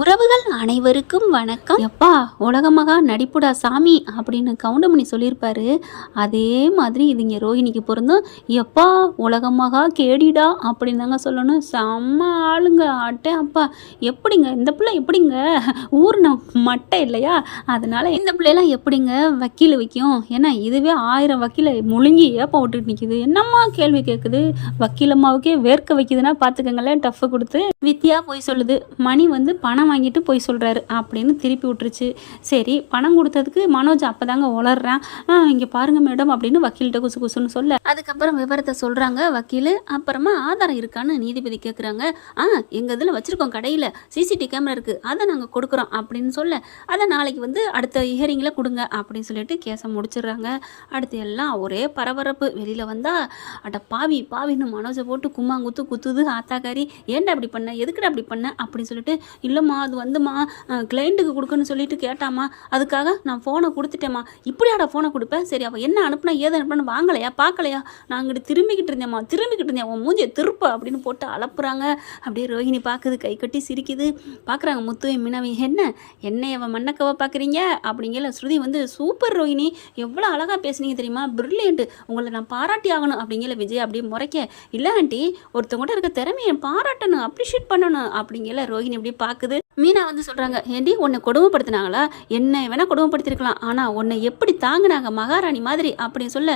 உறவுகள் அனைவருக்கும் வணக்கம். எப்பா உலகமகா நடிப்புடா சாமி அப்படின்னு கவுண்டமணி சொல்லியிருப்பாரு. அதே மாதிரி இது இங்கே ரோஹிணிக்கு பொருந்தும். எப்பா உலகமகா கேடிடா அப்படின்னு தாங்க சொல்லணும். செம்ம ஆளுங்க அட்டே அப்பா. எப்படிங்க இந்த பிள்ளை எப்படிங்க ஊர்ன மட்டை இல்லையா, அதனால இந்த பிள்ளைலாம் எப்படிங்க வக்கீல் வைக்கும்? ஏன்னா இதுவே 1000 வக்கீலை முழுங்கி ஏப்பம் விட்டுட்டு நிற்கிது. என்னம்மா கேள்வி கேட்குது? வக்கீலம்மாவுக்கே வேர்க்க வைக்குதுன்னா பார்த்துக்கங்களேன். டஃப் கொடுத்து வித்தியா போய் சொல்லுது. மணி வந்து பணம் வாங்கிட்டு போய் சொல்கிறாரு அப்படின்னு திருப்பி விட்டுருச்சு. சரி பணம் கொடுத்ததுக்கு மனோஜ் அப்போ தாங்க உளர்றான். இங்கே பாருங்க மேடம் அப்படின்னு வக்கீல்கிட்ட குசு குசுன்னு சொல்ல, அதுக்கப்புறம் விவரத்தை சொல்கிறாங்க வக்கீல். அப்புறமா ஆதாரம் இருக்கான்னு நீதிபதி கேட்குறாங்க. எங்கள் இதில் வச்சுருக்கோம், கடையில் சிசிடிவி கேமரா இருக்குது, அதை நாங்கள் கொடுக்குறோம் அப்படின்னு சொல்ல, அதை நாளைக்கு வந்து அடுத்த ஹியரிங்கில் கொடுங்க அப்படின்னு சொல்லிட்டு கேஸை முடிச்சிடுறாங்க. அடுத்து எல்லாம் ஒரே பரபரப்பு. வெளியில் வந்தால் அட பாவி பாவின்னு மனோஜை போட்டு கும்மாங்குத்து குத்துது ஆத்தாக்காரி. ஏன்டா அப்படி பண்ண, எதுக்குடா அப்படி பண்ண அப்படின்னு சொல்லிட்டு, இல்லைம்மா அது வந்துமா கிளைண்ட்டுக்கு கொடுக்குன்னு சொல்லிட்டு கேட்டாமா, அதுக்காக நான் ஃபோனை கொடுத்துட்டேம்மா. இப்படியாடா ஃபோனை கொடுப்பேன்? சரி அவள் என்ன அனுப்புனா ஏது அனுப்புனா வாங்கலையா பார்க்கலையா, நான் அங்கிட்டு திரும்பிக்கிட்டு இருந்தேன் உன் மூஞ்சியை திருப்ப அப்படின்னு போட்டு அலப்புறாங்க. அப்படியே ரோஹிணி பார்க்குது, கை கட்டி சிரிக்குது. பார்க்குறாங்க முத்துவையும் மீனாவையும். என்ன அவன் மண்ணக்கவை பார்க்குறீங்க அப்படிங்கிற ஸ்ருதி வந்து, சூப்பர் ரோஹிணி எவ்வளோ அழகாக பேசுனீங்க தெரியுமா, பிரில்லியன்ட்டு, உங்களை நான் பாராட்டி ஆகணும் அப்படிங்கிற விஜய் அப்படியே முறைக்க, இல்லை ஆண்டி ஒருத்தவங்கள்ட்ட இருக்க திறமையை பாராட்டணும், அப்ரிஷியேட் பண்ணணும் அப்படிங்கிற ரோஹிணி அப்படியே பார்க்குது. மீனா வந்து சொல்கிறாங்க, ஏண்டி உன்னை கொடுமைப்படுத்தினாங்களா? என்ன வேணால் கொடுமைப்படுத்திருக்கலாம், ஆனால் உன்னை எப்படி தாங்கினாங்க மகாராணி மாதிரி அப்படின்னு சொல்ல,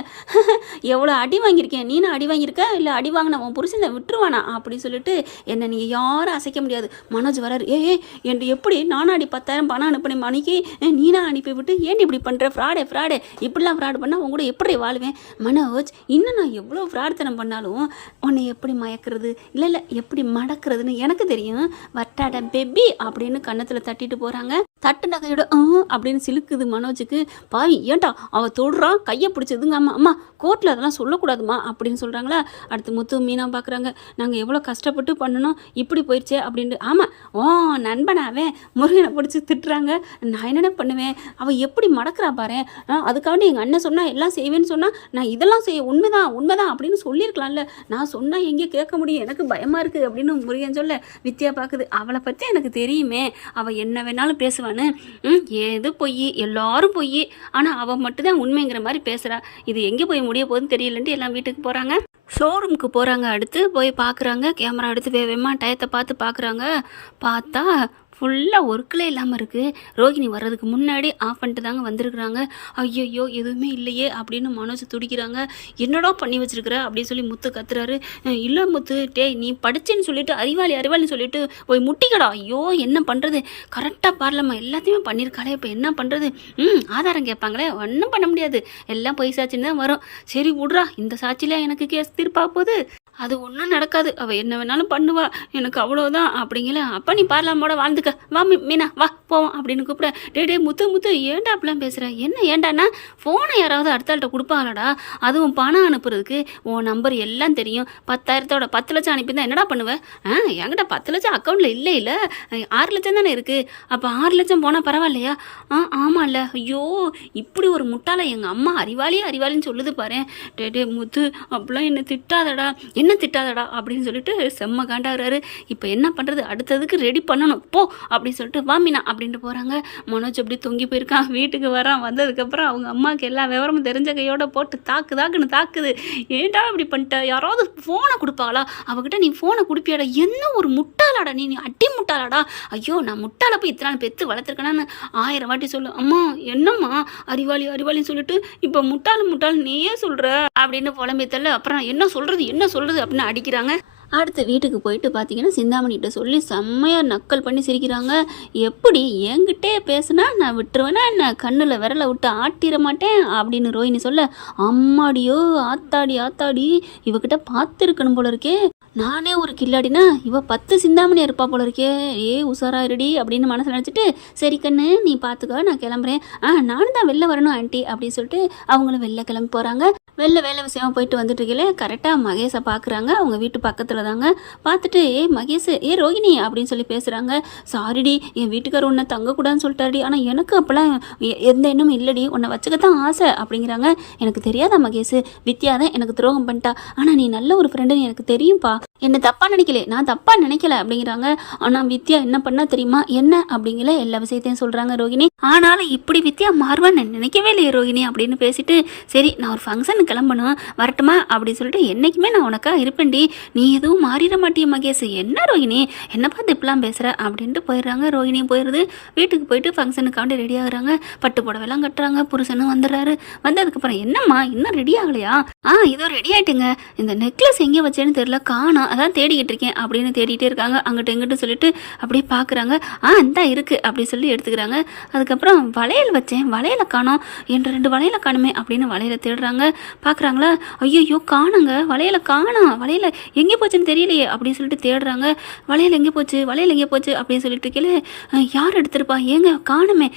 எவ்வளோ அடி வாங்கியிருக்கேன், நீனும் அடி வாங்கியிருக்க, இல்லை அடி வாங்கின உன் புருஷனை விட்டுருவானா அப்படின்னு சொல்லிட்டு, என்னை நீங்கள் யாரும் அசைக்க முடியாது. மனோஜ் வராரு. என்று எப்படி நானும் அடி 10,000 பணம் அனுப்பினேன் மணிக்கு, நீனா அனுப்பி விட்டு ஏன் இப்படி பண்ணுற, ஃப்ராடு இப்படிலாம் ஃப்ராடு பண்ணால் உங்க கூட எப்படி வாழ்வேன்? மனோஜ் இன்னும் நான் எவ்வளோ ஃப்ராடுத்தனம் பண்ணாலும் உன்னை எப்படி மயக்கிறது, இல்லை எப்படி மடக்கிறதுன்னு எனக்கு தெரியும். வட்டாட பேபி அப்படின்னு கன்னத்தில் தட்டிட்டு போகிறாங்க. தட்டு நகையோட அப்படின்னு சிலுக்குது மனோஜுக்கு. பாவி ஏன்டா அவள் தொடுறா, கையை பிடிச்சதுங்க. அம்மா கோர்ட்டில் அதெல்லாம் சொல்லக்கூடாதுமா அப்படின்னு சொல்கிறாங்களா. அடுத்து முத்து மீனா பார்க்குறாங்க, நாங்கள் எவ்வளோ கஷ்டப்பட்டு பண்ணணும், இப்படி போயிடுச்சே அப்படின்ட்டு. ஆமாம் நண்பனாவே முருகனை பிடிச்சி திட்டுறாங்க. நான் என்னென்ன பண்ணுவேன், அவள் எப்படி மடக்கிறா பாரு, அதுக்காண்டி எங்கள் அண்ணன் சொன்னால் எல்லாம் செய்வேன்னு சொன்னால் நான் இதெல்லாம் செய்ய உண்மைதான் அப்படின்னு சொல்லியிருக்கலாம்ல, நான் சொன்னால் எங்கே கேட்க முடியும், எனக்கு பயமாக இருக்குது அப்படின்னு முருகன் சொல்ல, வித்யா பார்க்குது. அவளை பற்றி எனக்கு தெரியுமே, அவள் என்ன வேணாலும் பேசுவான்னு, ஏது பொய், எல்லாரும் பொய், ஆனால் அவள் மட்டும்தான் உண்மைங்கிற மாதிரி பேசுகிறா. இது எங்கே போய் முடிய போகுதுன்னு தெரியலன்ட்டு எல்லாம் வீட்டுக்கு போகிறாங்க. ஷோரூமுக்கு போகிறாங்க. அடுத்து போய் பார்க்குறாங்க, கேமரா எடுத்து வேகமாக டயத்தை பார்க்குறாங்க. பார்த்தா ஃபுல்லாக ஒர்க்கில் இல்லாமல் இருக்குது. ரோஹிணி வர்றதுக்கு முன்னாடி ஆஃப் பண்ணிட்டு தாங்க வந்திருக்குறாங்க. ஐயோ எதுவுமே இல்லையே அப்படின்னு மனோஜ் துடிக்கிறாங்க. என்னடா பண்ணி வச்சுருக்குற அப்படின்னு சொல்லி முத்து கத்துறாரு. இல்லை முத்து, நீ படிச்சேன்னு சொல்லிட்டு அறிவாளின்னு சொல்லிட்டு போய் முட்டிக்கடா. ஐயோ என்ன பண்ணுறது, கரெக்டாக பாரலம்மா எல்லாத்தையுமே பண்ணியிருக்காளே, இப்போ என்ன பண்ணுறது? ஆதாரம் கேட்பாங்களே, ஒன்றும் பண்ண முடியாது, எல்லாம் பொய் சாட்சின்னு தான் வரும். சரி விட்றா, இந்த சாட்சியில் எனக்கு கேஸ் தீர்ப்பா போகுது, அது ஒன்றும் நடக்காது, அவள் என்ன வேணாலும் பண்ணுவா, எனக்கு அவ்வளோதான் அப்படிங்கல. அப்போ நீ பார்லாமோட வாழ்ந்துக்க, வா மீனா வா போவோம் அப்படின்னு கூப்பிட. டே முத்து ஏன்டா அப்படிலாம் பேசுகிற? ஏண்டாண்ணா ஃபோனை யாராவது அடுத்தாள்கிட்ட கொடுப்பாங்களடா, அதுவும் பணம் அனுப்புறதுக்கு உன் நம்பர் எல்லாம் தெரியும், 10,000 10 லட்சம் அனுப்பியிருந்தா என்னடா பண்ணுவேன்? என்கிட்ட 10 லட்சம் அக்கௌண்ட்டில் இல்லை 6 லட்சம் தானே இருக்குது, அப்போ 6 லட்சம் போனால் பரவாயில்லையா? ஆமாம்ல. ஐயோ இப்படி ஒரு முட்டாளை எங்கள் அம்மா அறிவாளின்னு சொல்லுது பாரு. டே முத்து அப்படிலாம் என்ன திட்டாதடா அப்படின்னு சொல்லிட்டு செம்ம காண்டாகிறாரு. இப்போ என்ன பண்ணுறது, அடுத்ததுக்கு ரெடி பண்ணணும் போ அப்படின்னு சொல்லிட்டு வாமினா அப்படின்ட்டு போகிறாங்க. மனோஜ் அப்படி தொங்கி போயிருக்கான். வீட்டுக்கு வரான். வந்ததுக்கப்புறம் அவங்க அம்மாவுக்கு எல்லா விவரமும் தெரிஞ்ச கையோட போட்டு தாக்குது. ஏன்டா இப்படி பண்ணிட்ட, யாராவது ஃபோனை கொடுப்பாளா, அவகிட்ட நீ ஃபோனை கொடுப்பியாடா, என்ன ஒரு முட்டாளாடா நீ அட்டி முட்டாளாடா, ஐயோ நான் முட்டாளை போய் இத்தனை பெற்று வளர்த்துருக்கேன்னு 1000 வாட்டி சொல்லு. அம்மா என்னம்மா அறிவாளின்னு சொல்லிட்டு இப்போ முட்டாள் நீயே சொல்கிற அப்படின்னு புலம்பித்தல்ல. அப்புறம் என்ன சொல்கிறது அப்படின்னு அடிக்கிறாங்க. அடுத்து வீட்டுக்கு போயிட்டு பார்த்தீங்கன்னா சிந்தாமணிகிட்ட சொல்லி செம்மையாக நக்கல் பண்ணி சிரிக்கிறாங்க. எப்படி என்கிட்டே பேசுனா நான் விட்டுருவேன்னா என்ன, கண்ணில் விரலை விட்டு ஆட்டிட மாட்டேன் அப்படின்னு ரோஹிணி சொல்ல, அம்மாடியோ ஆத்தாடி இவகிட்ட பார்த்துருக்கணும் போல இருக்கே, நானே ஒரு கில்லாடினா இவ 10 சிந்தாமணியாக இருப்பா போல இருக்கே, உஷாராயிருடி அப்படின்னு மனசில் நினச்சிட்டு, சரி கண்ணு நீ பார்த்துக்கோ நான் கிளம்புறேன், நானும் தான் வெளில வரணும் ஆண்டி அப்படின்னு சொல்லிட்டு அவங்களும் வெளில கிளம்பி போகிறாங்க. வெளில வேலை விஷயமா போயிட்டு வந்துட்டு இருக்கல கரெக்டாக மகேஷை பார்க்குறாங்க. அவங்க வீட்டு பக்கத்தில் தாங்க. பார்த்துட்டு மகேஷ் ரோஹிணி அப்படின்னு சொல்லி பேசுகிறாங்க. சாரிடி என் வீட்டுக்காரர் உன்னை தங்கக்கூடாதுன்னு சொல்லிட்டாடி, ஆனால் எனக்கு அப்போலாம் எந்த எண்ணமும் இல்லடி, உன்னை வச்சுக்கத்தான் ஆசை அப்படிங்கிறாங்க. எனக்கு தெரியாதா மகேஷ், வித்யா தான் எனக்கு துரோகம் பண்ணிட்டா, ஆனால் நீ நல்ல ஒரு ஃப்ரெண்டுன்னு எனக்கு தெரியும்ப்பா, என்ன தப்பாக நினைக்கல, நான் தப்பாக நினைக்கல அப்படிங்கிறாங்க. ஆனால் வித்யா என்ன பண்ணா தெரியுமா, என்ன அப்படிங்கிற எல்லா விஷயத்தையும் சொல்கிறாங்க ரோகிணி. ஆனாலும் இப்படி வித்யா மாறுவான்னு நான் நினைக்கவே இல்லையே ரோகிணி அப்படின்னு பேசிட்டு, சரி நான் ஒரு ஃபங்க்ஷனுக்கு கிளம்பணும் வரட்டுமா அப்படின்னு சொல்லிட்டு, என்றைக்குமே நான் உனக்காக இருப்பேன்டி, நீ எதுவும் மாறிட மாட்டிய மகேஷ், என்ன ரோகிணி என்ன பார்த்து இப்படிலாம் பேசுகிற அப்படின்ட்டு போயிடுறாங்க. ரோகிணியும் போயிடுது. வீட்டுக்கு போயிட்டு ஃபங்க்ஷனுக்காண்டி ரெடி ஆகுறாங்க. பட்டு புடவைலாம் கட்டுறாங்க. புருஷனும் வந்துடுறாரு. வந்ததுக்கப்புறம் என்னம்மா இன்னும் ரெடி ஆகலையா? இதோ ரெடி ஆகிட்டுங்க, இந்த நெக்லஸ் எங்கே வச்சேன்னு தெரியல, காணோம், அதான் தேடிக்கிட்டு இருக்கேன் அப்படின்னு தேடிட்டே இருக்காங்க. அங்கிட்ட எங்கிட்ட சொல்லிட்டு அப்படியே பார்க்குறாங்க. இந்த இருக்குது அப்படி சொல்லி எடுத்துக்கிறாங்க. அதுக்கப்புறம் வளையல் வச்சேன், வளையலை காணோம், என்ற 2 வளையலை காணுமே அப்படின்னு வளையலை தேடுறாங்க. பார்க்குறாங்களா, ஐயோ காணுங்க, வளையலை காணோம், வளையலை எங்கே போச்சுன்னு தெரியலையே அப்படின்னு சொல்லிட்டு தேடுறாங்க. வளையல் எங்கே போச்சு, வளையல் எங்கே போச்சு அப்படின்னு சொல்லிட்டு இருக்கல, யார் எடுத்துருப்பா, ஏங்க காணுமே,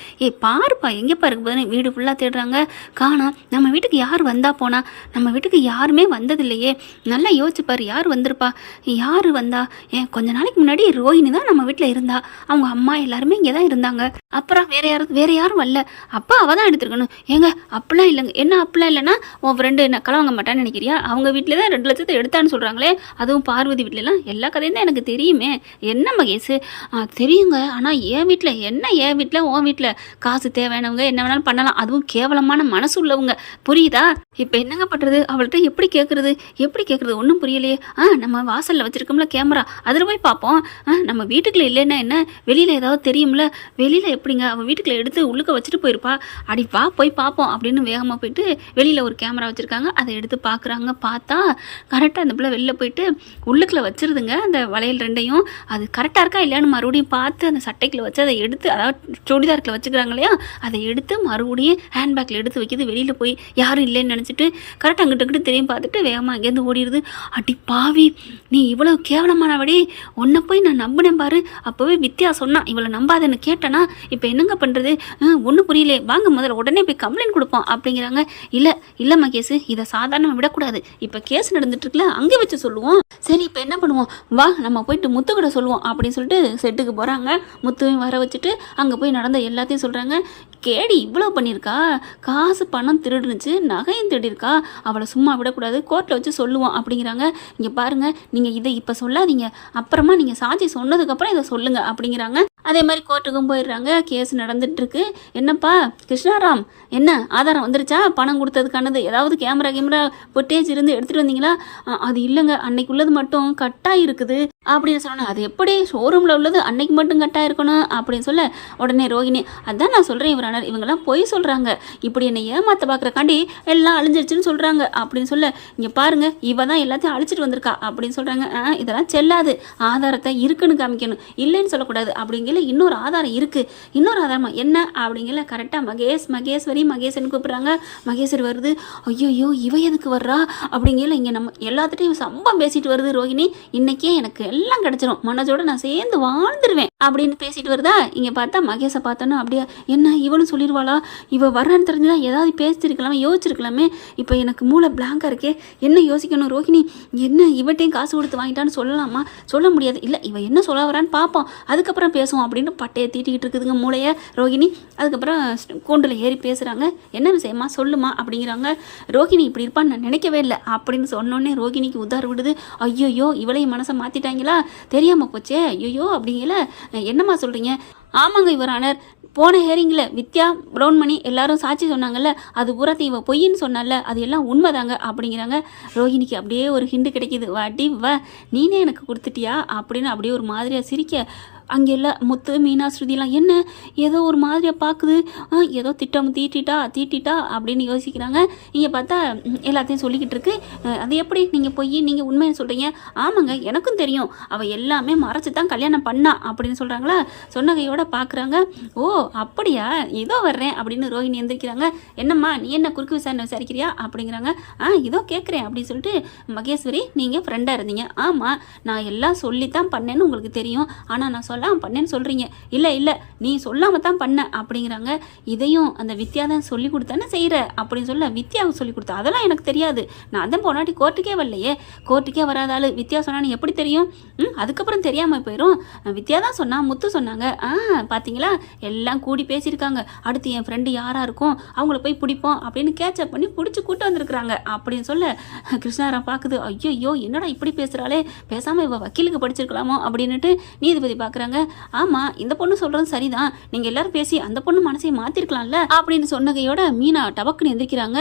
பாருப்பா எங்கே பாருக்கு போது வீடு ஃபுல்லாக தேடுறாங்க. காணோம். நம்ம வீட்டுக்கு யார் வந்தா போனா, நம்ம வீட்டுக்கு யாருமே வந்ததில்லையே, நல்லா யோசிச்சு பாரு, யார் வந்திருப்பா, யார் வந்தா, கொஞ்ச நாளைக்கு முன்னாடி ரோஹிணி தான் நம்ம வீட்டில் இருந்தா, அவங்க அம்மா எல்லாருமே இங்கே தான் இருந்தாங்க, அப்புறம் வேற யாரும் வரல, அப்போ அவள் தான் எடுத்துருக்கணும். ஏங்க அப்படிலாம் இல்லைங்க, என்ன அப்படிலாம் இல்லைன்னா உன் ஃப்ரெண்டு என்ன களவாங்க மாட்டான்னு நினைக்கிறியா, அவங்க வீட்டில் தான் 2 லட்சத்தை எடுத்தான்னு சொல்கிறாங்களே, அதுவும் பார்வதி வீட்டிலலாம் எல்லா கதையும் தான் எனக்கு தெரியுமே, என்ன மகேஷ்? தெரியுங்க, ஆனால் என் வீட்டில் என்ன, என் வீட்டில் உன் வீட்டில் காசு தேவையானவங்க என்ன வேணாலும் பண்ணலாம், அதுவும் கேவலமான மனசு உள்ளவங்க, புரியுதா? இப்போ என்னங்க பண்ணுறது, அவள்கிட்ட எப்படி கேட்குறது ஒன்றும் புரியலையே. நம்ம வாசலில் வச்சுருக்கோம்ல கேமரா, அதில் போய் பார்ப்போம். நம்ம வீட்டுக்குள்ளே இல்லைன்னா என்ன, வெளியில் ஏதாவது தெரியும்ல, வெளியில் எப்படிங்க அவள் வீட்டுக்குள்ளே எடுத்து உள்ளுக்க வச்சுட்டு போயிருப்பா, அடி வா போய் பார்ப்போம் அப்படின்னு வேகமாக போயிட்டு வெளியில் ஒரு கேமரா வச்சுருக்காங்க, அதை எடுத்து பார்க்குறாங்க. பார்த்தா கரெக்டாக அந்த பிள்ளை வெளியில் போயிட்டு உள்ளுக்குள்ளே வச்சுருதுங்க அந்த வளையல் 2ஐயும். அது கரெக்டாக இருக்கா இல்லையான்னு மறுபடியும் பார்த்து அந்த சட்டைக்குள்ளே வச்சு அதை எடுத்து, அதாவது சுடிதாருக்குள்ள வச்சுக்கிறாங்க இல்லையா, அதை எடுத்து மறுபடியும் ஹேண்ட்பேக்கில் எடுத்து வைக்கிது. வெளியில் போய் யாரும் இல்லைன்னு நினச்சிட்டு கரெக்டாக அங்கிட்ட திரும்பி பார்த்துட்டு வேகமாக அங்கேருந்து ஓடிடுது. அடி பாவி, நீ இவ்வளவு கேவலமானவடி, உன்னை போய் நான் நம்பினேன் பாரு, அப்போவே வித்யா சொன்னா இவளை நம்பாதன்னு கேட்டேனா, இப்போ என்னங்க பண்ணுறது, ஒன்றும் புரியல, வாங்க முதல்ல உடனே போய் கம்ப்ளைண்ட் கொடுப்போம் அப்படிங்கிறாங்க. இல்லை மகேஷ், இதை சாதாரணமாக விடக்கூடாது, இப்போ கேஸ் நடந்துட்டு இருக்குல்ல, அங்கே வச்சு சொல்லுவோம். சரி இப்போ என்ன பண்ணுவோம், வா நம்ம போயிட்டு முத்துக்கிட்ட சொல்லுவோம் அப்படின்னு சொல்லிட்டு செட்டுக்கு போகிறாங்க. முத்துவையும் வர வச்சுட்டு அங்கே போய் நடந்த எல்லாத்தையும் சொல்கிறாங்க. கேடி இவ்வளோ பண்ணியிருக்கா, காசு பணம் திருடுனுச்சு, நகையும் திருடிருக்கா, அவளை சும்மா விடக்கூடாது, கோர்ட்டில் வச்சு சொல்லுவோம் அப்படிங்கிறாங்க. இங்கே பாருங்கள், நீங்கள் இதை இப்போ சொல்லாதீங்க, அப்புறமா நீங்கள் சாட்சி சொன்னதுக்கப்புறம் இதை சொல்லுங்கள் அப்படிங்கிறாங்க. அதே மாதிரி கோர்ட்டுக்கும் போயிடுறாங்க. கேஸ் நடந்துட்டுருக்கு. என்னப்பா கிருஷ்ணாராம், என்ன ஆதாரம் வந்துருச்சா, பணம் கொடுத்ததுக்கானது, ஏதாவது கேமரா ஃபுட்டேஜ் இருந்து எடுத்துகிட்டு வந்தீங்களா? அது இல்லைங்க, அன்னைக்கு உள்ளது மட்டும் கட்டாக இருக்குது அப்படின்னு சொன்னேன். அது எப்படி ஷோரூமில் உள்ளது அன்னைக்கு மட்டும் கட்டாக இருக்கணும் அப்படின்னு சொல்ல, உடனே ரோகிணி, அதான் நான் சொல்கிறேன் இவரானர், இவங்கெல்லாம் பொய் சொல்கிறாங்க, இப்படி என்னை ஏமாற்ற பார்க்குறக்காண்டி எல்லாம் அழிஞ்சிருச்சுன்னு சொல்கிறாங்க அப்படின்னு சொல்ல, இங்கே பாருங்கள் இவ தான் எல்லாத்தையும் அழிச்சிட்டு வந்திருக்கா அப்படின்னு சொல்கிறாங்க. இதெல்லாம் செல்லாது, ஆதாரத்தை இருக்குன்னு காமிக்கணும், இல்லைன்னு சொல்லக்கூடாது அப்படிங்கிற இன்னொரு ஆதாரம் இருக்குது. இன்னொரு ஆதாரமா என்ன அப்படிங்கிற கரெக்டாக மகேஸ்வரின்னு கூப்பிட்றாங்க. மகேஸ்வரி வருது. ஐயோ இவ எதுக்கு வர்றா அப்படிங்கிற இங்கே நம்ம எல்லாத்துட்டையும் சம்பம் பேசிட்டு வருது ரோஹிணி. இன்னைக்கே எனக்கு எல்லாம் கிடச்சிரும், மனோஜோட நான் சேர்ந்து வாழ்ந்துருவேன் அப்படின்னு பேசிட்டு வருதா. இங்கே பார்த்தா மகேஷை பார்த்தோன்னா அப்படியே, என்ன இவனும் சொல்லிடுவாளா, இவ வர்றான்னு தெரிஞ்சுதான் ஏதாவது பேசியிருக்கலாமே, யோசிச்சிருக்கலாமே, இப்போ எனக்கு மூளை பிளாங்காக இருக்கே, என்ன யோசிக்கணும் ரோஹிணி, என்ன இவட்டையும் காசு கொடுத்து வாங்கிட்டான்னு சொல்லலாமா, சொல்ல முடியாது, இல்லை இவ என்ன சொல்ல வரான்னு பார்ப்போம், அதுக்கப்புறம் பேசுவோம் அப்படின்னு பட்டையை தீட்டிக்கிட்டு இருக்குதுங்க மூளையை ரோஹிணி. அதுக்கப்புறம் கூண்டில் ஏறி பேசுகிறாங்க. என்ன விஷயமா சொல்லுமா அப்படிங்கிறாங்க. ரோஹிணி இப்படி இருப்பான்னு நான் நினைக்கவே இல்லை அப்படின்னு சொன்னோன்னே ரோஹிணிக்கு உதார விடுது. ஐயோயோ இவளையும் மனசை மாற்றிட்டாங்களா, தெரியாமல் போச்சே, ஐயோயோ அப்படிங்கல, என்னம்மா சொல்கிறீங்க? ஆமாங்க யுவரானர், போன ஹேரிங்கில் வித்யா ப்ரௌன்மணி எல்லாரும் சாட்சி சொன்னாங்கல்ல, அது பூராத்தையும் இவ பொய்ன்னு சொன்னால, அது எல்லாம் உண்மைதாங்க அப்படிங்கிறாங்க. ரோஹிணிக்கு அப்படியே ஒரு ஹிண்டு கிடைக்கிது. வாட்டி வா, நீனே எனக்கு கொடுத்துட்டியா அப்படின்னு அப்படியே ஒரு மாதிரியாக சிரிக்க, அங்கே இல்லை முத்து மீனா ஸ்ருதிலாம் என்ன ஏதோ ஒரு மாதிரியாக பார்க்குது, ஏதோ திட்டம் தீட்டிட்டா அப்படின்னு யோசிக்கிறாங்க. இங்கே பார்த்தா எல்லாத்தையும் சொல்லிக்கிட்டு இருக்கு. அது எப்படி நீங்கள் போய் நீங்கள் உண்மையை சொல்கிறீங்க? ஆமாங்க எனக்கும் தெரியும், அவள் எல்லாமே மறைச்சி தான் கல்யாணம் பண்ணா அப்படின்னு சொல்கிறாங்களா. சொன்ன கையோட பார்க்குறாங்க. ஓ அப்படியா, இதோ வர்றேன் அப்படின்னு ரோஹிணி எந்திரிக்கிறாங்க. என்னம்மா நீ என்ன குறுக்கு விசாரிக்கிறியா அப்படிங்கிறாங்க. இதோ கேட்குறேன் அப்படின்னு சொல்லிட்டு, மகேஸ்வரி நீங்கள் ஃப்ரெண்டாக இருந்தீங்க, ஆமாம் நான் எல்லாம் சொல்லித்தான் பண்ணேன்னு உங்களுக்கு தெரியும், ஆனால் நான் சொல்லாமல் பண்ணேன்னு சொல்கிறீங்க. இல்லை இல்லை நீ சொல்லாமல் தான் பண்ண அப்படிங்கிறாங்க. இதையும் அந்த வித்யா தான் சொல்லி கொடுத்தானே செய்கிற அப்படின்னு சொல்ல, வித்யாவை சொல்லி கொடுத்தா அதெல்லாம் எனக்கு தெரியாது, நான் தான் போனாட்டி கோர்ட்டுக்கே வரலையே, கோர்ட்டுக்கே வராதாள் வித்யா சொன்னான்னு எப்படி தெரியும்? அதுக்கப்புறம் தெரியாமல் போயிடும். வித்யா தான் சொன்னா, முத்து சொன்னாங்க. பார்த்தீங்களா எல்லாம் கூடி பேசியிருக்காங்க, அடுத்து என் ஃப்ரெண்டு யாராக இருக்கும் அவங்கள போய் பிடிப்போம் அப்படின்னு கேட்சப் பண்ணி பிடிச்சி கூட்டு வந்திருக்கிறாங்க அப்படின்னு சொல்ல கிருஷ்ணாராம் பார்க்குது. ஐயோ என்னடா இப்படி பேசுகிறாளே, பேசாமல் இவ வக்கீலுக்கு படிச்சிருக்கலாமோ அப்படின்னுட்டு நீதிபதி பார்க்குறாங்க. ஆமாம் இந்த பொண்ணு சொல்கிறது சரிதான், நீங்கள் எல்லாரும் பேசி அந்த பொண்ணு மனசையை மாற்றிருக்கலாம்ல அப்படின்னு சொன்னகையோட மீனா டபக்குன்னு எந்திரிக்கிறாங்க.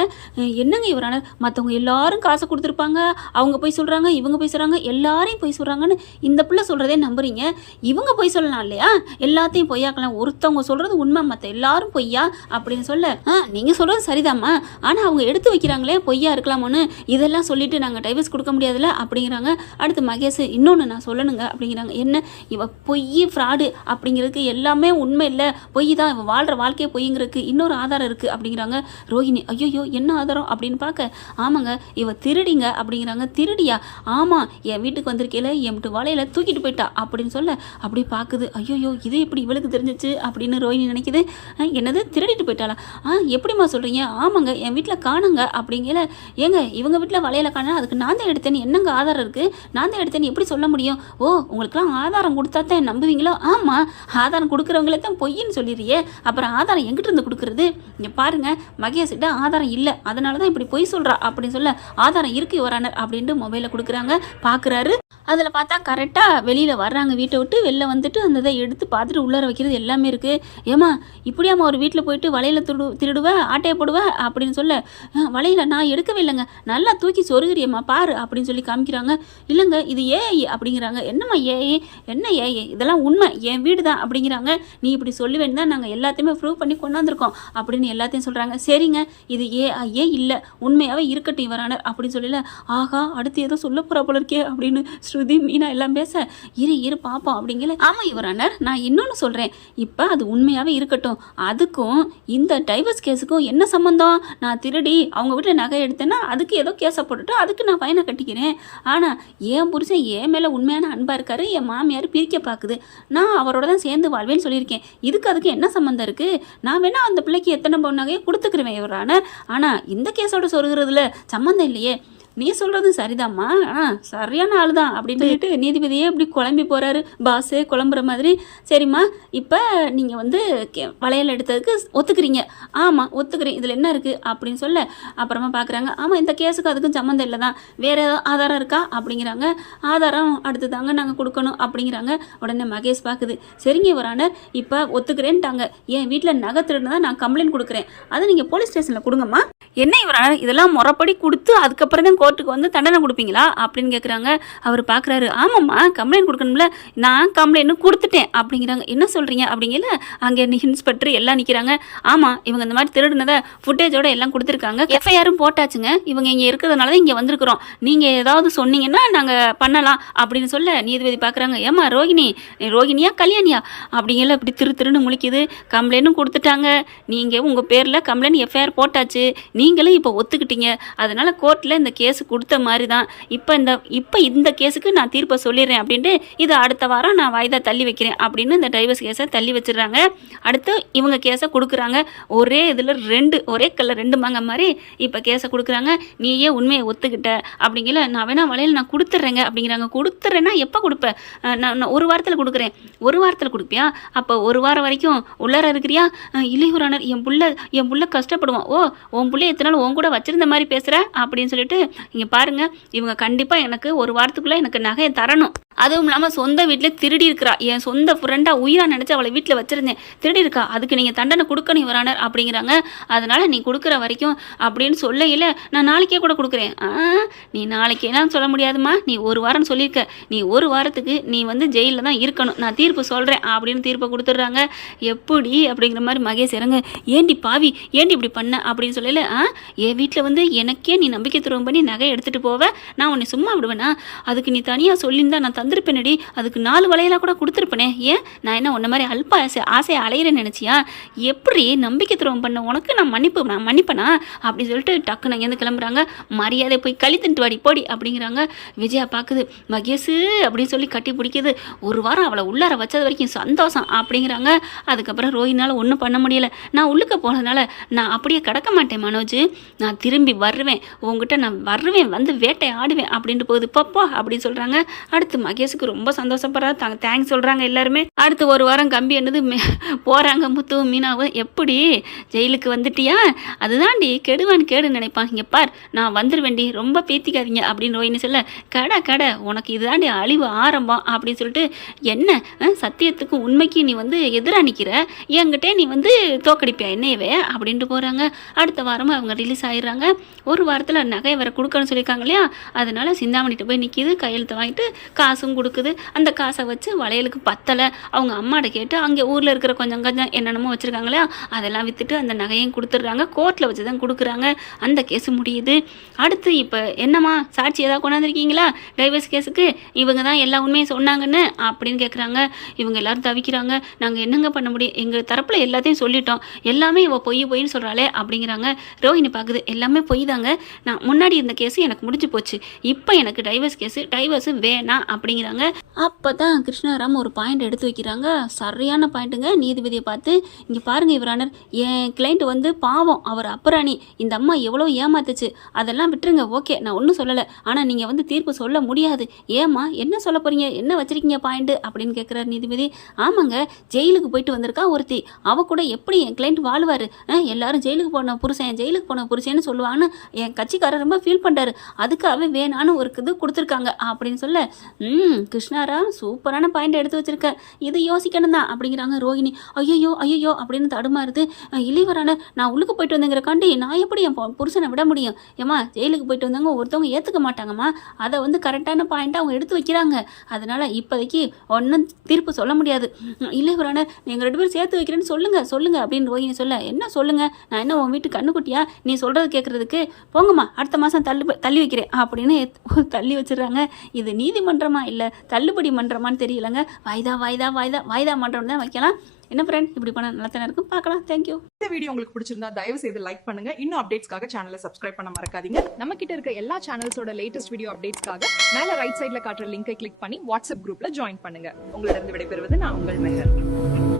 என்னங்க இவரான, மற்றவங்க எல்லாரும் காசை கொடுத்துருப்பாங்க, அவங்க போய் சொல்கிறாங்க, இவங்க போய் சொல்கிறாங்க, எல்லாரையும் போய் சொல்கிறாங்கன்னு இந்த பிள்ளை சொல்கிறதே நம்புறீங்க, இவங்க போய் சொல்லலாம் இல்லையா, எல்லாத்தையும் பொய்யாக்கலாம், ஒருத்தவங்க சொல்கிறது உண்மை மற்ற எல்லாரும் பொய்யா அப்படின்னு சொல்ல, நீங்கள் சொல்கிறது சரிதாம்மா, ஆனால் அவங்க எடுத்து வைக்கிறாங்களே பொய்யா இருக்கலாமோன்னு இதெல்லாம் சொல்லிட்டு நாங்கள் டைவர்ஸ் கொடுக்க முடியாதுல்ல அப்படிங்கிறாங்க. அடுத்து மகேஷ் இன்னொன்று நான் சொல்லணுங்க அப்படிங்கிறாங்க. என்ன இவ பொய் ஃப்ராடு அப்படிங்கிறதுக்கு எல்லாமே உண்மை இல்லை, பொய் தான், இவன் வாழ்கிற வாழ்க்கையை பொய்ங்கிறதுக்கு இன்னொரு ஆதாரம் இருக்குது அப்படிங்கிறாங்க. ரோஹிணி ஐயோ என்ன ஆதாரம் அப்படின்னு பார்க்க, ஆமாங்க இவ திருடிங்க அப்படிங்கிறாங்க. திருடியா? ஆமாம் என் வீட்டுக்கு வந்திருக்கையில என் வீட்டு வாழையில தூக்கிட்டு போயிட்டா அப்படின்னு சொல்ல, அப்படி பார்க்குது. ஐயோ இது எப்படி இவளுக்கு தெரிஞ்சிச்சு அப்படின்னு ரோஹிணி நினைக்குது. என்னது திருடிட்டு போயிட்டாளா? எப்படிம்மா சொல்கிறீங்க? ஆமாங்க என் வீட்டில் காணுங்க அப்படிங்கல. ஏங்க இவங்க வீட்டில் வளையல காணா, அதுக்கு நான் தான் எடுத்தேன்னு என்னங்க ஆதாரம் இருக்குது? நான் தான் எடுத்தேன்னு எப்படி சொல்ல முடியும்? ஓ உங்களுக்குலாம் ஆதாரம் கொடுத்தா தான் நம்புவீங்களோ? ஆமாம் ஆதாரம் கொடுக்குறவங்களே தான் பொய்ன்னு சொல்லிடுறியே, அப்புறம் ஆதாரம் எங்கிட்ட இருந்து கொடுக்குறது? இங்கே பாருங்க மகேஷ்கிட்ட ஆதாரம் இல்லை, அதனால தான் இப்படி பொய் சொல்கிறா அப்படின்னு சொல்ல, ஆதாரம் இருக்குது யுவரானர் அப்படின்ட்டு மொபைலில் கொடுக்குறாங்க. பார்க்குறாரு, அதில் பார்த்தா கரெக்டாக வெளியில் வர்றாங்க, வீட்டை விட்டு வெளில வந்துட்டு அந்த இதை எடுத்து பார்த்துட்டு உள்ளார வைக்கிறது எல்லாமே இருக்குது. ஏமா இப்படியாம்மா ஒரு வீட்டில் போயிட்டு வலையில் திருடுவேன் ஆட்டையை போடுவேன் அப்படின்னு சொல்ல, வலையில் நான் எடுக்கவே இல்லைங்க, நல்லா தூக்கி சொருகிறியம்மா பாரு அப்படின்னு சொல்லி காமிக்கிறாங்க. இல்லைங்க இது ஏஐ அப்படிங்கிறாங்க. என்னம்மா ஏஐ? என்ன ஏஐ? இதெல்லாம் உண்மை, என் வீடு தான் அப்படிங்கிறாங்க. நீ இப்படி சொல்லுவேன்னு தான் நாங்கள் எல்லாத்தையுமே ப்ரூவ் பண்ணி கொண்டாந்துருக்கோம் அப்படின்னு எல்லாத்தையும் சொல்கிறாங்க. சரிங்க இது ஏஐயே இல்லை, உண்மையாகவே இருக்கட்டும் யுவரானர் அப்படின்னு சொல்லல. ஆகா அடுத்து ஏதோ சொல்ல போகிற போல இருக்கே அப்படின்னு ஸ்ருதி மீனா எல்லாம் பேச, இரு பாப்போம் அப்படிங்கல. ஆமாம் யுவரானர் நான் இன்னொன்று சொல்கிறேன், இப்போ அது உண்மையாகவே இருக்கட்டும், அதுக்கும் இந்த டைவர்ஸ் கேஸுக்கும் என்ன சம்மந்தம்? நான் திருடி அவங்க வீட்டில் நகை எடுத்தேன்னா அதுக்கு ஏதோ கேஸை போட்டுட்டு அதுக்கு நான் ஃபைனை கட்டிக்கிறேன். ஆனால் என் புருஷன் என் மேலே உண்மையான அன்பாக இருக்காரு, என் மாமியார் பிரிக்க பார்க்குது, நான் அவரோட தான் சேர்ந்து வாழ்வேன்னு சொல்லியிருக்கேன், அதுக்கு என்ன சம்மந்தம் இருக்குது? நான் வேணா அந்த பிள்ளைக்கு எத்தனை பவுன் நகையை கொடுத்துக்கிறேன் யுவரானர், ஆனால் இந்த கேஸோட சொல்கிறதுல சம்மந்தம் இல்லையே. நீ சொல்கிறது சரிதாம்மா, சரியான ஆள் தான் அப்படின்னு சொல்லிட்டு நீதிபதியே இப்படி குழம்பி போகிறாரு, பாஸே குழம்புற மாதிரி. சரிம்மா இப்போ நீங்கள் வந்து வளையல் எடுத்ததுக்கு ஒத்துக்கிறீங்க? ஆமாம் ஒத்துக்கிறேன், இதில் என்ன இருக்குது அப்படின்னு சொல்ல, அப்புறமா பார்க்குறாங்க. ஆமாம் இந்த கேஸுக்கு அதுக்கும் சம்மந்தம் இல்லை தான், வேறு ஏதாவது ஆதாரம் இருக்கா அப்படிங்கிறாங்க. ஆதாரம் அடுத்து தாங்க நாங்கள் கொடுக்கணும் அப்படிங்கிறாங்க. உடனே மகேஷ் பார்க்குது. சரிங்க யுவரானர் இப்போ ஒத்துக்கிறேன்ட்டாங்க, என் வீட்டில் நகை திருடுனதான் நான் கம்ப்ளைண்ட் கொடுக்குறேன், அதை நீங்கள் போலீஸ் ஸ்டேஷனில் கொடுங்கம்மா. என்ன யுவரானர் இதெல்லாம் முறைப்படி கொடுத்து அதுக்கப்புறம் தான் கோர்ட்டுக்கு வந்து தண்டனை கொடுப்பீங்களா அப்படின்னு கேட்குறாங்க. அவர் பார்க்குறாரு. ஆமாம்மா கம்ப்ளைண்ட் கொடுக்கணும்ல, நான் கம்ப்ளைண்ட் கொடுத்துட்டேன் அப்படிங்கிறாங்க. என்ன சொல்கிறீங்க அப்படிங்கல. அங்கே இன்ஸ்பெக்டர் எல்லாம் நிற்கிறாங்க. ஆமாம் இவங்க இந்த மாதிரி திருடுனதை ஃபுட்டேஜோட எல்லாம் கொடுத்துருக்காங்க, எஃப்ஐஆரும் போட்டாச்சுங்க, இவங்க இங்கே இருக்கிறதுனால தான் இங்கே வந்திருக்கிறோம், நீங்கள் ஏதாவது சொன்னீங்கன்னா நாங்கள் பண்ணலாம் அப்படின்னு சொல்ல நீதிபதி பார்க்குறாங்க. ஏம்மா ரோகிணியா கல்யாணியா அப்படிங்கல இப்படி திருன்னு முழிக்குது. கம்ப்ளைண்ட்டும் கொடுத்துட்டாங்க, நீங்கள் உங்கள் பேரில் கம்ப்ளைண்ட் எஃப்ஐஆர் போட்டாச்சு, நீங்களும் இப்போ ஒத்துக்கிட்டீங்க, அதனால் கோர்ட்டில் இந்த கேஸ் கொடுத்த மாதிரி தான், இப்போ இந்த கேஸுக்கு நான் தீர்ப்பை சொல்லிடுறேன் அப்படின்ட்டு இதை அடுத்த வாரம் நான் வாய்தா தள்ளி வைக்கிறேன் அப்படின்னு இந்த டைவர்ஸ் கேஸை தள்ளி வச்சிடுறாங்க. அடுத்து இவங்க கேஸை கொடுக்குறாங்க. ஒரே இதில் ஒரே கல்ல ரெண்டு மாங்க மாதிரி இப்போ கேஸை கொடுக்குறாங்க. நீயே உண்மையை ஒத்துக்கிட்ட அப்படிங்கல. நான் வேணா வளையல் நான் கொடுத்துட்றேங்க அப்படிங்கிறாங்க. கொடுத்துட்றேன்னா எப்போ கொடுப்பேன்? நான் ஒரு வாரத்தில் கொடுக்குறேன். ஒரு வாரத்தில் கொடுப்பியா? அப்போ ஒரு வாரம் வரைக்கும் உள்ளார இருக்கிறியா? இல்லை யுவரானர் என் புள்ள கஷ்டப்படுவான். ஓ உன் பிள்ளை எத்தனை நாள் உன் கூட வச்சிருந்த மாதிரி பேசுகிற அப்படின்னு சொல்லிட்டு, இங்கே பாருங்க இவங்க கண்டிப்பாக எனக்கு ஒரு வாரத்துக்குள்ளே எனக்கு நகையை தரணும், அதுவும் இல்லாமல் சொந்த வீட்டில் திருடி இருக்கிறா, என் சொந்த ஃப்ரெண்டாக உயிராக நினச்சி அவளை வீட்டில் வச்சுருந்தேன், திருடி இருக்கா, அதுக்கு நீங்கள் தண்டனை கொடுக்கணும் யுவரானர் அப்படிங்கிறாங்க. அதனால் நீ கொடுக்குற வரைக்கும் அப்படின்னு சொல்லையில் நான் நாளைக்கே கூட கொடுக்குறேன். நீ நாளைக்கேலாம் சொல்ல முடியாதுமா, நீ ஒரு வாரம் சொல்லியிருக்க, நீ ஒரு வாரத்துக்கு நீ வந்து ஜெயிலில் தான் இருக்கணும், நான் தீர்ப்பு சொல்கிறேன் அப்படின்னு தீர்ப்பை கொடுத்துட்றாங்க. எப்படி அப்படிங்கிற மாதிரி மகேஷ் இறங்க. ஏண்டி பாவி ஏண்டி இப்படி பண்ண அப்படின்னு சொல்லல. என் வீட்டில் வந்து எனக்கே நீ நம்பிக்கை துரோகம் பண்ணி நகை எடுத்துகிட்டு போவ, நான் உன்னை சும்மா விடுவேனா? அதுக்கு நீ தனியாக சொல்லியிருந்தா நான் தந்திருப்பேனடி, அதுக்கு 4 வளையலாக கூட கொடுத்துருப்பேனே, ஏன் நான் என்ன உன்ன மாதிரி அல்ப ஆசையை அலையிறேன்னு நினச்சியா? எப்படி நம்பிக்கை துரோகம் பண்ண உனக்கு நான் மன்னிப்பேனா அப்படின்னு சொல்லிட்டு டக்குன்னு அங்கேருந்து கிளம்புறாங்க. மரியாதை போய் களி தின்ட்டு வாடி போடி அப்படிங்கிறாங்க. விஜயா பார்க்குது, மகேஷு அப்படின்னு சொல்லி கட்டி பிடிக்குது. ஒரு வாரம் அவளை உள்ளார வச்சது வரைக்கும் சந்தோஷம் அப்படிங்கிறாங்க. அதுக்கப்புறம் ரோஹினால் ஒன்றும் பண்ண முடியலை. நான் உள்ளுக்க போனதுனால நான் அப்படியே கிடக்க மாட்டேன் மனோஜ், நான் திரும்பி வருவேன், உங்ககிட்ட நான் வருவேன், வந்து வேட்டை ஆடுவேன் அப்படின்ட்டு போகுது. பப்பா அப்படின்னு சொல்கிறாங்க. அடுத்து மகேஷுக்கு ரொம்ப சந்தோஷப்படுறா, தேங்க்ஸ் சொல்கிறாங்க எல்லாருமே. அடுத்து ஒரு வாரம் கம்பி என்னது போகிறாங்க முத்துவும் மீனாவும். எப்படி ஜெயிலுக்கு வந்துட்டியா? அதுதான்டி கெடுவான்னு கேடு நினைப்பான். இங்கே பார், நான் வந்துடுவேண்டி, ரொம்ப பேத்திக்காதீங்க அப்படின்னு ரோஹினி சொல்ல, கடை உனக்கு இதுதாண்டி அழிவு ஆரம்பம் அப்படின்னு சொல்லிட்டு, என்ன சத்தியத்துக்கு உண்மைக்கு நீ வந்து எதிராக நிற்கிற, என்கிட்டே நீ வந்து தோக்கடிப்பியா என்னையவே அப்படின்ட்டு போகிறாங்க. அடுத்த வாரமும் அவங்க ரிலீஸ் ஆகிடுறாங்க. ஒரு வாரத்தில் நகையை வர கொடுக்கணும்னு சொல்லியிருக்காங்க இல்லையா, அதனால சிந்தாமணிட்டு போய் நிற்கிது, கையெழுத்து வாங்கிட்டு காசும் கொடுக்குது. அந்த காசை வச்சு வளையலுக்கு பத்தலை, அவங்க அம்மாட்ட கேட்டு அங்கே ஊரில் இருக்கிற கொஞ்சம் என்னென்னமோ வச்சுருக்காங்க இல்லையா, அதெல்லாம் விற்றுட்டு அந்த நகையும் கொடுத்துட்றாங்க. கோர்ட்டில் வச்சு தான் கொடுக்குறாங்க. அந்த கேஸு முடியுது. அடுத்து இப்போ என்னம்மா சாட்சி ஏதாவது கொண்டாந்துருக்கீங்களா டைவர்ஸ் கேஸுக்கு? இவங்க தான் எல்லா உண்மையும் சொன்னாங்கன்னு அப்படின்னு கேட்குறாங்க. இவங்க எல்லாரும் தவிக்கிறாங்க. நாங்கள் என்னங்க பண்ண முடியும், எங்கள் தரப்பில் எல்லாத்தையும் சொல்லிட்டோம், எல்லாமே இவள் பொய்ன்னு சொல்கிறாளே அப்படிங்கிறாங்க. ரோஹினி பார்க்குது, எல்லாமே பொய் தாங்க, நான் முன்னாடி இருந்த கேஸு எனக்கு முடிஞ்சு போச்சு, இப்போ எனக்கு டைவர்ஸு வேணாம் அப்படிங்கிறாங்க. அப்போ தான் கிருஷ்ணாராம் ஒரு பாயிண்ட் எடுத்து வைக்கிறாங்க. சரியான பாயிண்ட்டுங்க. நீதிபதியை பார்த்து, இங்கே பாருங்கள் இவரானர், என் கிளைண்ட் வந்து பாவம், அவர் அப்பராணி, இந்த அம்மா எவ்வளோ ஏமாத்துச்சு, அதெல்லாம் விட்டுருங்க, ஓகே நான் ஒன்றும் சொல்லலை, ஆனால் நீங்கள் வந்து தீர்ப்பு சொல்ல முடியாது. ஏம்மா என்ன சொல்ல போகிறீங்க, என்ன வச்சுருக்கீங்க பாயிண்ட்டு அப்படின்னு கேட்குறாரு நீதிபதி. ஆமாங்க, ஜெயிலுக்கு போயிட்டு வந்திருக்கா ஒருத்தி, அவ கூட எப்படி என் கிளைண்ட் வாழ்வார், எல்லாரும் ஜெயிலுக்கு போன புருஷன்னு சொல்லுவான்னு என் கட்சிக்காரர் ரொம்ப ஃபீல் பண்ணுறாரு, அதுக்காகவே வேணான்னு ஒரு இது கொடுத்துருக்காங்க அப்படின்னு சொல்ல, கிருஷ்ணாராம் சூப்பரான பாயிண்ட் எடுத்து வச்சிருக்க, இது யோசிக்கணும் தான் அப்படிங்கிறாங்க. ரோஹினி ஐயோ அப்படின்னு தடுமாறுது. இளைவரான நான் உள்ளுக்கு போயிட்டு வந்தேங்கிறக்காண்டி நான் எப்படி என் புருஷனை விட முடியும், ஏம்மா ஜெயிலுக்கு போயிட்டு வந்தாங்க ஒருத்தவங்க ஏற்றுக்க மாட்டாங்கம்மா, அதை வந்து கரெக்டான பாயிண்ட்டாக அவங்க எடுத்து வைக்கிறாங்க, அதனால் இப்போதைக்கு ஒன்றும் தீர்ப்பு சொல்ல முடியாது. இளைவரான நீங்கள் 2 பேரும் சேர்த்து வைக்கிறேன்னு சொல்லுங்க அப்படின்னு ரோஹினி சொல்ல, என்ன சொல்லுங்க, நான் என்ன உன் வீட்டு கண்ணுக்குட்டியா நீ சொல்கிறது கேட்குறதுக்கு, போங்கம்மா அடுத்த மாதம் தள்ளி வைக்கிறேன் அப்படின்னு தள்ளி வச்சிடுறாங்க. இது நீதிமன்றமா இல்லை தள்ளுபடி மன்றமான்னு தெரியலங்க. வாய்தா மன்றம் தான் வைக்கலாம். என்ன ஃப்ரெண்ட், இப்படி பண்ண நல்லா தானே இருக்கும், பார்க்கலாம். தேங்க்யூ. இந்த வீடியோ உங்களுக்கு பிடிச்சிருந்தா தயவு செய்து லைக் பண்ணுங்க. இன்னும் அப்டேட்ஸ்க்காக சேனலை சப்ஸ்கிரைப் பண்ண மறக்காதீங்க. நம்ம கிட்ட இருக்க எல்லா சேனல்ஸோட லேட்டஸ்ட் வீடியோ அப்டேட்ஸ்க்காக மேல ரைட் சைட்ல காட்டுற லிங்கை கிளிக் பண்ணி வாட்ஸ்அப் குரூப்ல ஜாயின் பண்ணுங்க. உங்களிடம் விடைபெறுவது நான் உங்கள் மெஹர்.